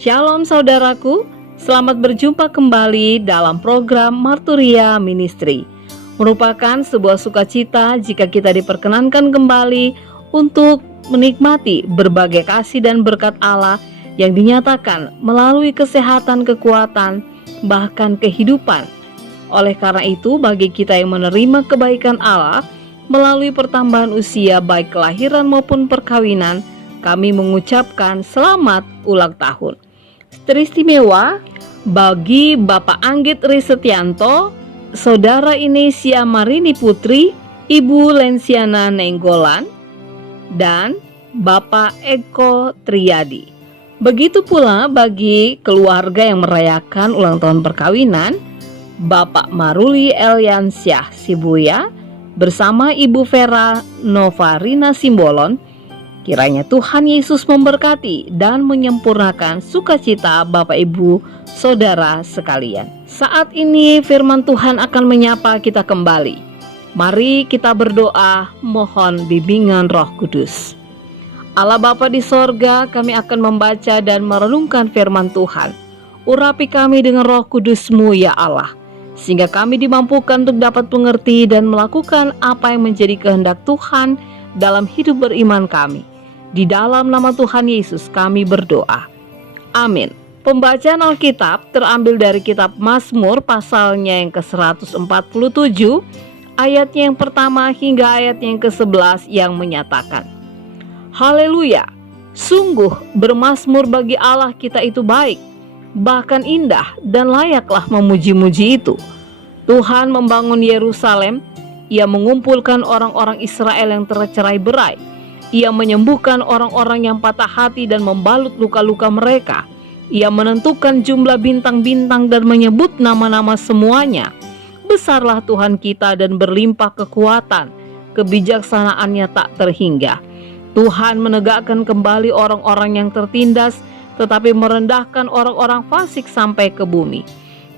Shalom saudaraku, selamat berjumpa kembali dalam program Marturia Ministry. Merupakan sebuah sukacita jika kita diperkenankan kembali untuk menikmati berbagai kasih dan berkat Allah yang dinyatakan melalui kesehatan, kekuatan, bahkan kehidupan. Oleh karena itu, bagi kita yang menerima kebaikan Allah melalui pertambahan usia baik kelahiran maupun perkawinan, kami mengucapkan selamat ulang tahun. Teristimewa bagi Bapak Anggit Risetianto, Saudara Inesia Marini Putri, Ibu Lensiana Nenggolan, dan Bapak Eko Triyadi. Begitu pula bagi keluarga yang merayakan ulang tahun perkawinan, Bapak Maruli Eliansyah Sibuya bersama Ibu Vera Novarina Simbolon. Kiranya Tuhan Yesus memberkati dan menyempurnakan sukacita Bapak Ibu Saudara sekalian. Saat ini firman Tuhan akan menyapa kita kembali. Mari kita berdoa mohon bimbingan Roh Kudus. Allah Bapa di sorga, kami akan membaca dan merenungkan firman Tuhan. Urapi kami dengan Roh Kudus-Mu ya Allah, sehingga kami dimampukan untuk dapat mengerti dan melakukan apa yang menjadi kehendak Tuhan dalam hidup beriman kami. Di dalam nama Tuhan Yesus kami berdoa. Amin. Pembacaan Alkitab terambil dari kitab Mazmur pasalnya yang ke-147, ayatnya yang pertama hingga ayatnya yang ke-11 yang menyatakan, Haleluya, sungguh bermazmur bagi Allah kita itu baik, bahkan indah dan layaklah memuji-muji itu. Tuhan membangun Yerusalem, Ia mengumpulkan orang-orang Israel yang tercerai-berai. Ia menyembuhkan orang-orang yang patah hati dan membalut luka-luka mereka. Ia menentukan jumlah bintang-bintang dan menyebut nama-nama semuanya. Besarlah Tuhan kita dan berlimpah kekuatan, kebijaksanaannya tak terhingga. Tuhan menegakkan kembali orang-orang yang tertindas, tetapi merendahkan orang-orang fasik sampai ke bumi.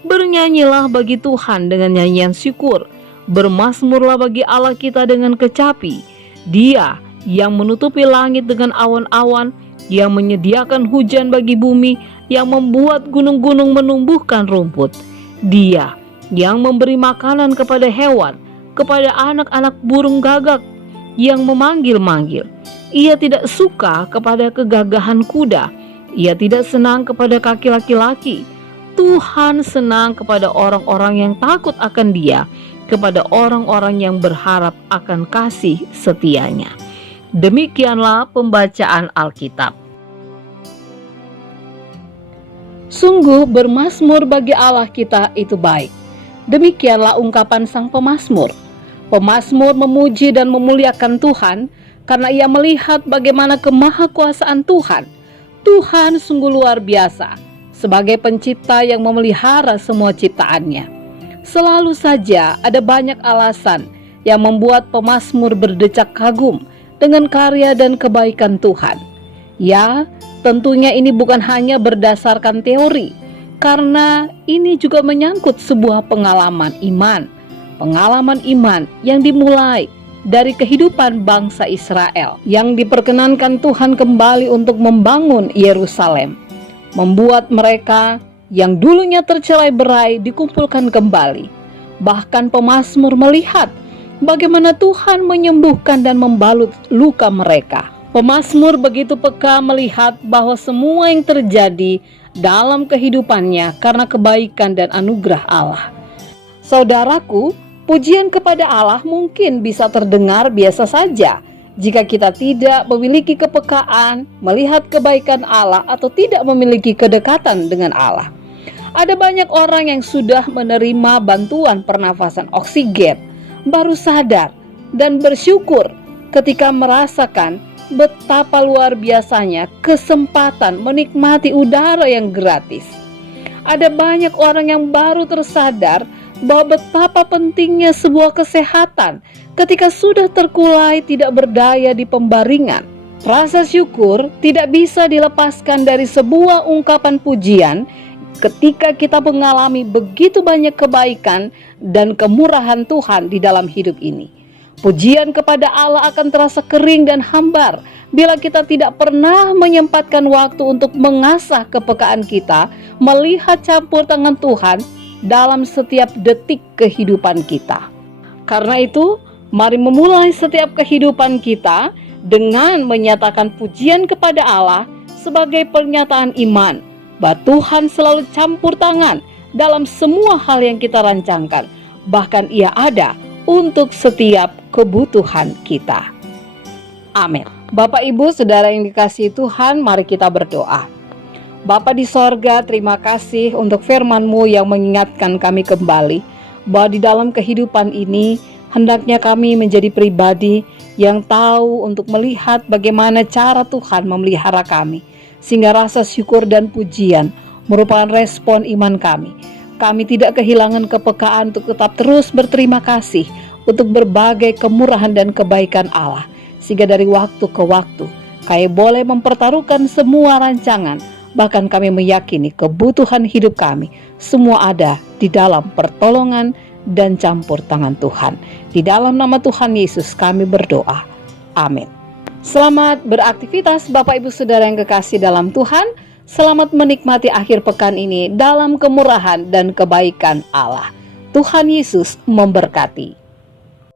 Bernyanyilah bagi Tuhan dengan nyanyian syukur. Bermazmurlah bagi Allah kita dengan kecapi. Dia yang menutupi langit dengan awan-awan, yang menyediakan hujan bagi bumi, yang membuat gunung-gunung menumbuhkan rumput. Dia yang memberi makanan kepada hewan, kepada anak-anak burung gagak, yang memanggil-manggil. Ia tidak suka kepada kegagahan kuda, ia tidak senang kepada kaki laki-laki. Tuhan senang kepada orang-orang yang takut akan Dia, kepada orang-orang yang berharap akan kasih setianya. Demikianlah pembacaan Alkitab. Sungguh bermazmur bagi Allah kita itu baik. Demikianlah ungkapan sang pemazmur. Pemazmur memuji dan memuliakan Tuhan karena ia melihat bagaimana kemahakuasaan Tuhan. Tuhan sungguh luar biasa sebagai pencipta yang memelihara semua ciptaannya. Selalu saja ada banyak alasan yang membuat pemazmur berdecak kagum dengan karya dan kebaikan Tuhan. Ya, tentunya ini bukan hanya berdasarkan teori, karena ini juga menyangkut sebuah pengalaman iman. Pengalaman iman yang dimulai dari kehidupan bangsa Israel, yang diperkenankan Tuhan kembali untuk membangun Yerusalem, membuat mereka yang dulunya tercerai-berai dikumpulkan kembali. Bahkan pemazmur melihat bagaimana Tuhan menyembuhkan dan membalut luka mereka. Pemazmur begitu peka melihat bahwa semua yang terjadi dalam kehidupannya karena kebaikan dan anugerah Allah. Saudaraku, pujian kepada Allah mungkin bisa terdengar biasa saja jika kita tidak memiliki kepekaan melihat kebaikan Allah atau tidak memiliki kedekatan dengan Allah. Ada banyak orang yang sudah menerima bantuan pernafasan oksigen, baru sadar dan bersyukur ketika merasakan betapa luar biasanya kesempatan menikmati udara yang gratis. Ada banyak orang yang baru tersadar bahwa betapa pentingnya sebuah kesehatan ketika sudah terkulai tidak berdaya di pembaringan. Rasa syukur tidak bisa dilepaskan dari sebuah ungkapan pujian ketika kita mengalami begitu banyak kebaikan dan kemurahan Tuhan di dalam hidup ini. Pujian kepada Allah akan terasa kering dan hambar bila kita tidak pernah menyempatkan waktu untuk mengasah kepekaan kita, melihat campur tangan Tuhan dalam setiap detik kehidupan kita. Karena itu, mari memulai setiap kehidupan kita dengan menyatakan pujian kepada Allah sebagai pernyataan iman bahwa Tuhan selalu campur tangan dalam semua hal yang kita rancangkan. Bahkan Ia ada untuk setiap kebutuhan kita. Amin. Bapak, Ibu, Saudara yang dikasihi Tuhan, mari kita berdoa. Bapa di sorga, terima kasih untuk firman-Mu yang mengingatkan kami kembali bahwa di dalam kehidupan ini hendaknya kami menjadi pribadi yang tahu untuk melihat bagaimana cara Tuhan memelihara kami, sehingga rasa syukur dan pujian merupakan respon iman kami. Kami tidak kehilangan kepekaan untuk tetap terus berterima kasih untuk berbagai kemurahan dan kebaikan Allah, sehingga dari waktu ke waktu kami boleh mempertaruhkan semua rancangan. Bahkan kami meyakini kebutuhan hidup kami semua ada di dalam pertolongan dan campur tangan Tuhan. Di dalam nama Tuhan Yesus kami berdoa. Amin. Selamat beraktivitas Bapak Ibu Saudara yang kekasih dalam Tuhan. Selamat menikmati akhir pekan ini dalam kemurahan dan kebaikan Allah. Tuhan Yesus memberkati.